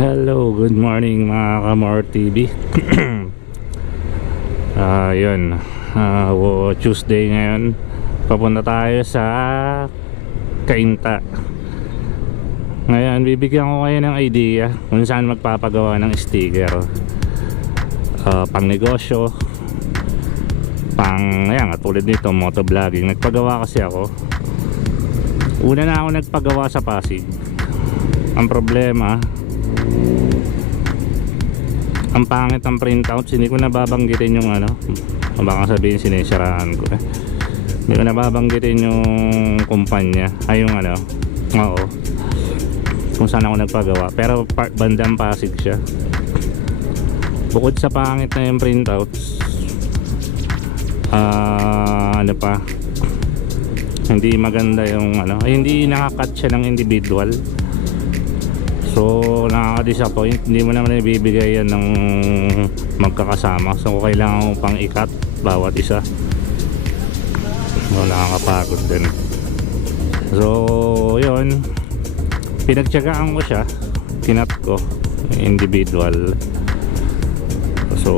Hello, good morning mga Kamor TV. Yun, Tuesday ngayon. Papunta tayo sa Cainta. Ngayon, bibigyan ko kayo ng idea kung saan magpapagawa ng sticker, pang negosyo, pang, ayan, tulad nito, motovlogging. Nagpagawa kasi ako. Una na ako nagpagawa sa Pasig. Ang problema, ang pangit ang printouts. Hindi ko nababanggitin yung ano, baka sabihin sinisiraan ko Hindi ko nababanggitin yung kumpanya, ay yung ano, oo, kung saan ako nagpagawa. Pero bandang Pasig siya. Bukod sa pangit na yung printouts, ano pa, hindi maganda yung ano, ay, hindi nakakat siya ng individual. So nakaka-disappoint. Hindi mo naman ibibigay yan ng magkakasama. So kailangan mo pang ikat bawat isa. So nakakapagod din. So yun, pinagtiyagaan ko siya, kinat ko individual. So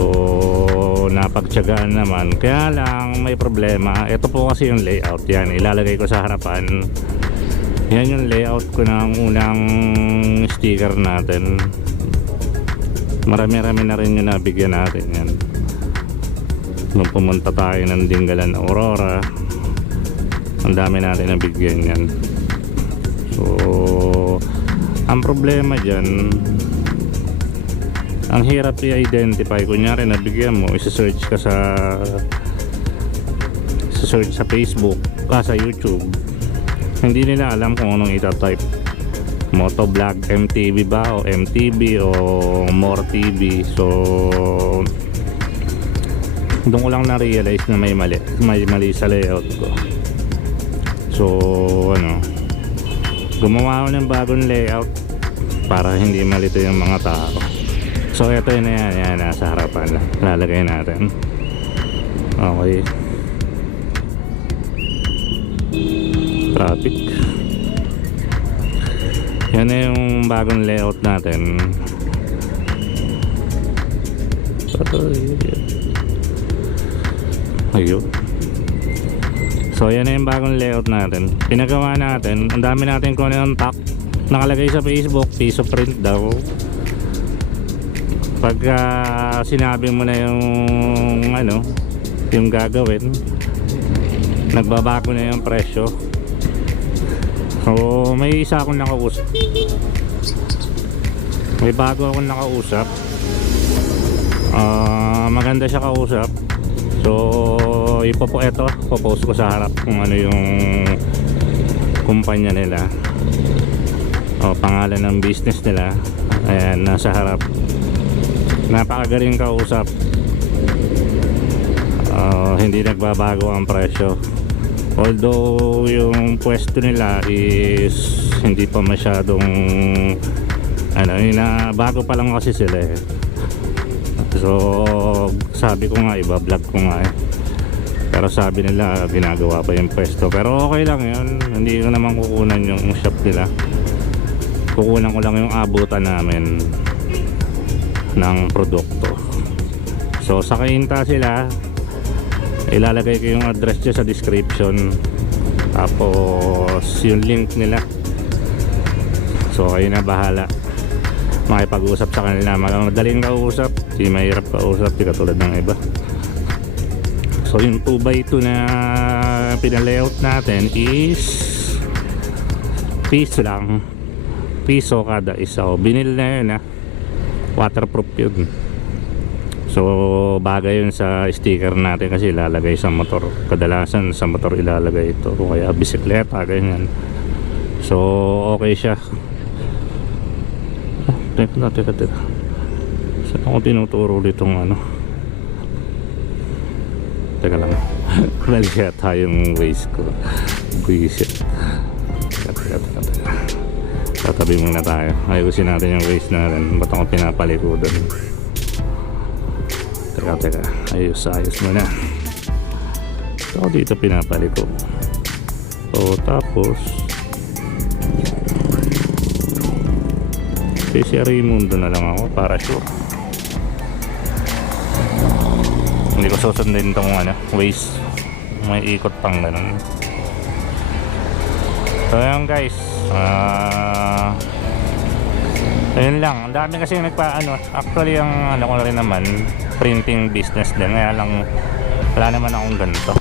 napagtiyagaan naman. Kaya lang may problema. Ito po kasi yung layout. Yan, ilalagay ko sa harapan. Yan yung layout ko ng unang sticker natin. Marami-rami na rin yung nabigyan natin yan. Nung pumunta tayo ng Dingalan, Aurora, ang dami natin nabigyan yan. So ang problema dyan, ang hirap i-identify. Kunyari nabigyan mo, isa-search ka sa Facebook, sa YouTube, hindi nila alam kung anong itatype. Motovlog MTV ba o MTV o More TV. So doon ko lang na-realize na may mali sa layout ko. So ano, gumawa ako ng bagong layout para hindi malito yung mga tao. So ito yun na yan, nasa harapan lang, lalagay natin. Okay, traffic. Yan na yung bagong layout natin. Ayun. So yan na yung bagong layout natin. Pinagawa natin. Ang dami natin contact nakalagay sa Facebook. Piece of print daw. Pagka sinabi mo na yung ano, yung gagawin, nagbabago na yung presyo. So may isa akong nakausap, may bago akong nakausap. Maganda siya kausap. So popost ko sa harap kung ano yung kumpanya nila, pangalan ng business nila. Ayan, nasa harap. Napakagaling kausap. Hindi nagbabago ang presyo. Although yung pwesto nila is hindi pa masyadong ano, bago pa lang kasi sila eh. So sabi ko nga, iba-vlog ko nga eh. Pero sabi nila ginagawa pa yung pwesto. Pero okay lang yun. Hindi ko naman kukunan yung shop nila. Kukunan ko lang yung abutan namin ng produkto. So sa Cainta sila, ilalagay ko yung address dyan sa description, tapos yung link nila. So kayo na bahala makipag-usap sa kanila. Madaling kausap, di mahirap kausap, di katulad ng iba. So yung 2x2 na pinalayout natin is piso kada isa. Binil na yun waterproof yun. So bagay yun sa sticker natin kasi ilalagay sa motor. Kadalasan sa motor ilalagay ito, o kaya bisikleta, ganyan. So okay siya. Teka. Saan ako tinuturo ditong ano? Teka lang. Balik yata yung waist ko. Buisit. Teka. Tatabi muna tayo. Ayusin natin yung waist natin. Ba't ako pinapalikudan? Teka. Ayos muna. So dito pinapaliko. So tapos si Raimundo na lang ako para sure. Hindi ko susundin itong waste. May ikot pang ganun. So yun guys, ayun lang. Ang dami kasi actually ang ko na rin naman, printing business din. Kaya lang wala naman akong ganito.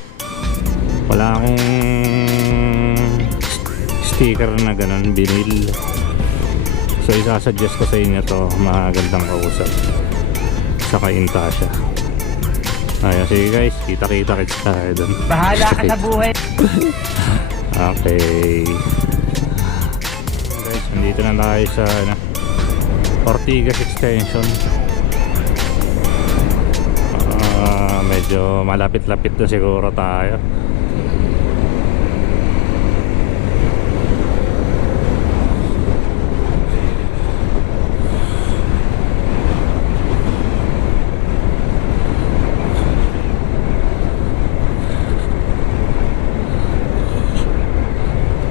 Wala akong sticker na ganun, vinyl. So isasuggest ko sa inyo to, magandang kausap sa Intassia. Ayun, sige guys, kita-kita tayo dun. Bahala ka sa buhay. Okay guys, nandito na tayo sa Ortigas Extension. Medyo malapit-lapit na siguro tayo.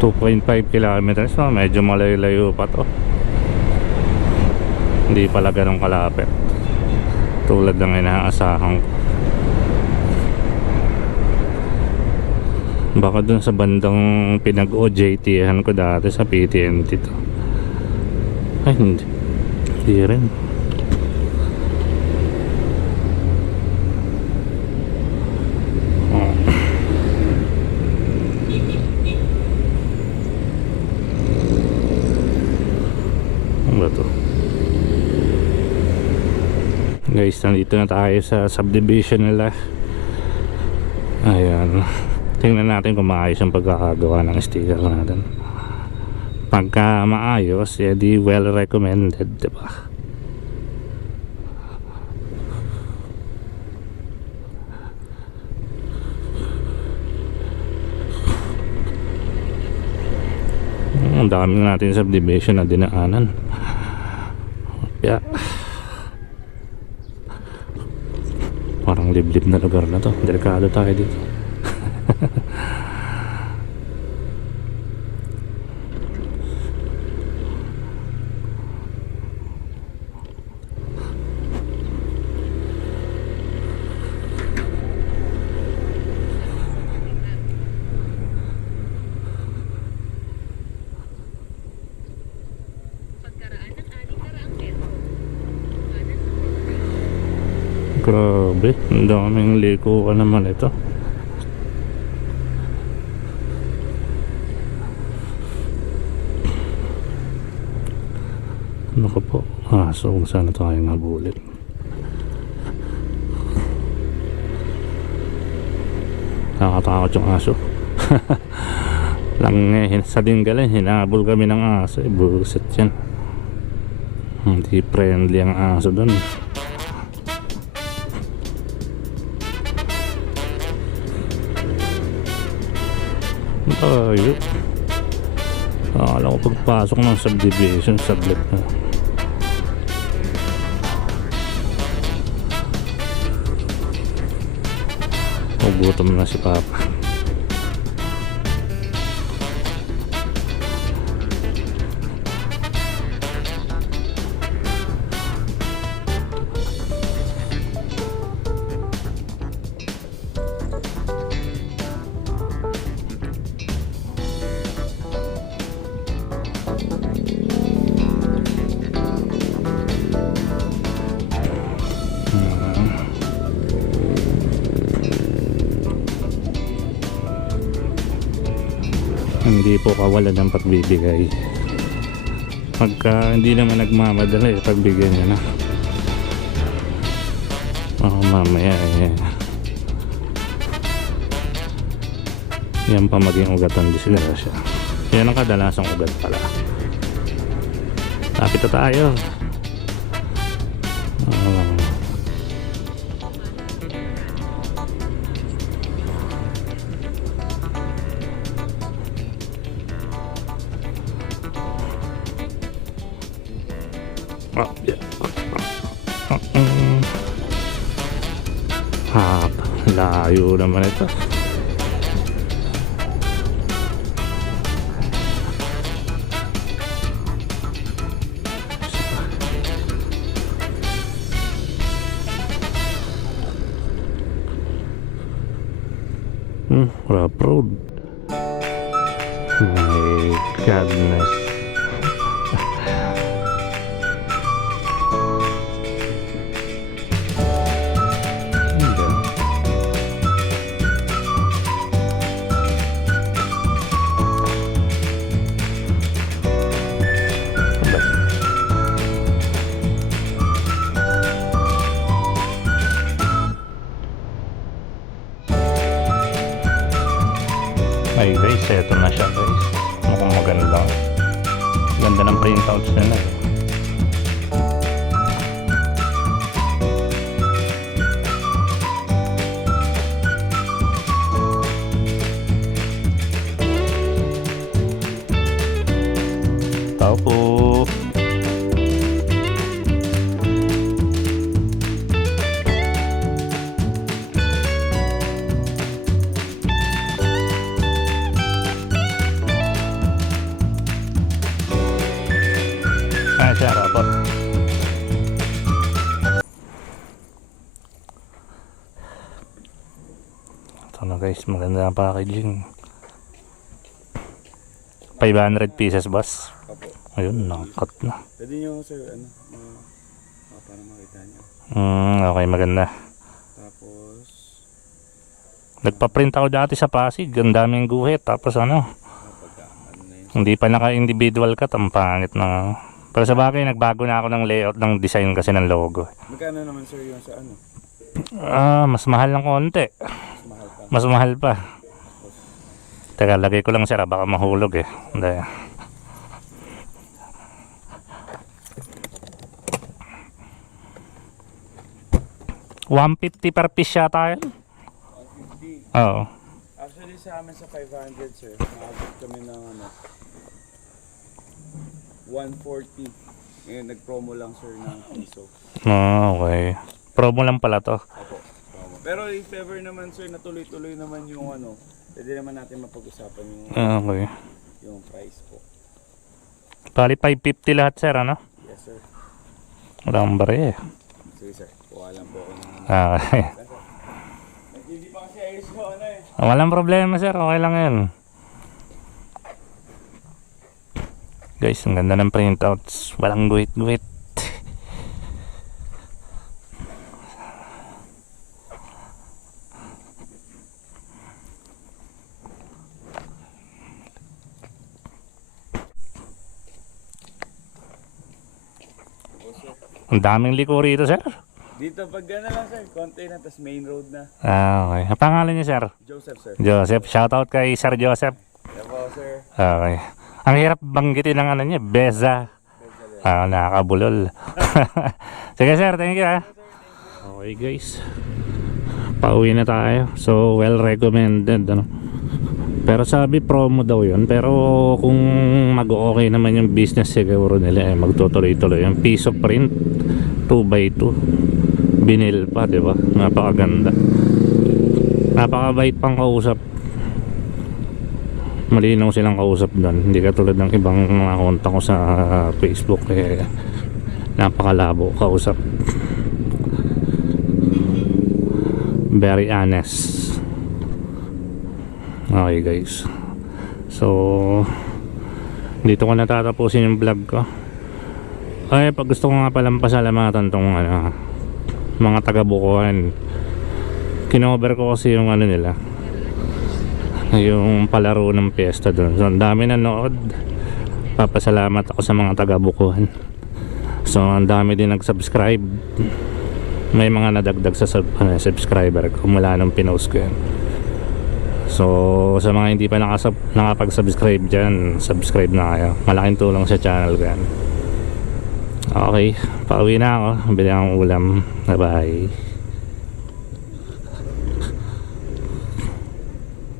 .5 kilometers, medyo malayo-layo pa to. Hindi pala ganun kalapit tulad ng inaasahan ko. Baka dun sa bandang pinag-OJT-han ko dati sa PTNT to. Ay hindi rin. Guys, nandito na tayo sa subdivision nila. Ayan, tingnan natin kung maayos ang pagkakagawa ng sticker natin. Pagka maayos, di well recommended, diba? Ang dami natin subdivision na dinaanan. Yeah. Parang liblib na lugar na to. Delikado tayo dito. Grabe, ang daming likuan naman ito. Ano ko po? So sana tayo nabulit. Nakatakot yung aso. Sa Dingalan, hinabol kami ng aso. Buset yan. Hindi friendly ang aso doon. Ayun. Alam ko pagpasok ng subdivision, saglit na. Gutom na si Papa. Hindi po kawalan ng pagbibigay. Pagka hindi naman nagmamadali, pagbigyan niya na. Mamaya yan pa maging ugatan disgrasya. Yan ang kadalasang ugat pala. Lapit na tayo. Layo naman ito. rough road. My goodness. Ay guys, eto na siya guys. Mukhang maganda. Ganda ng printouts nila. Tao po. Siya rapot. Ito na guys, maganda ang packaging. 500 pieces boss. Ayun, nakakat na. Pwede nyo sir, para makita nyo. Okay, maganda. Tapos nagpa-print ako dati sa Pasig, ang daming guhit. Tapos hindi pa naka-individual cut, ang pangit na. Pero sa bagay, nagbago na ako ng layout ng design kasi ng logo. Magkano naman sir yung sa ano? Mas mahal ng konti. Mas mahal pa. Teka, lagay ko lang sir, baka mahulog eh. Hindi. $150 per piece yata yun? 150? Oo. Actually sa amin sa 500 sir, nakabot kami ng 140. Ngayon nag-promo lang sir ng piso. Okay. Promo lang pala to. Opo, promo. Pero if ever naman sir, natuloy-tuloy naman yung pwede naman natin mapag-usapan Okay. yung price po. Bali 550 lahat sir, ano? Yes sir. Wala akong bari eh. Sige sir, kuha lang po ako ng Okay. Hindi pa kasi ayos ko Walang problema sir, okay lang yun. Guys, ang ganda ng printouts. Walang guhit-guhit. Ang daming liko rito sir. Dito pag gana lang sir, konti na, tas main road na. Okay. Ang pangalan niya sir? Joseph sir. Joseph. Shoutout kay Sir Joseph. Hello sir. Okay. Ang hirap banggitin ng ano niya, Beza. Nakakabulol. Sige sir, thank you ha. Okay guys. Pauwi na tayo. So well recommended ano. Pero sabi promo daw yun. Pero kung mag-okay naman yung business siguro nila magtutuloy-tuloy. Yung piece of print 2x2 binil pa, di ba? Napakaganda. Napakabait pang kausap. Malinaw silang kausap doon. Hindi katulad ng ibang mga kontak ko sa Facebook napakalabo kausap. Very honest. Okay guys. So dito ko natatapusin yung vlog ko. Ay, pag gusto ko nga palang pasalamatan tong mga taga-Bukuhan. Kinover ko kasi yung nila, yung palaro ng piyesta doon. So ang dami nanood. Papasalamat ako sa mga taga-Bukuhan. So ang dami din nag-subscribe. May mga nadagdag sa subscriber ko mula nung pinost ko yan. So sa mga hindi pa nakapag-subscribe dyan, subscribe na kayo. Malaking tulong sa channel ko yan. Okay, pauwi na ako. Bili akong ulam. Bye bye.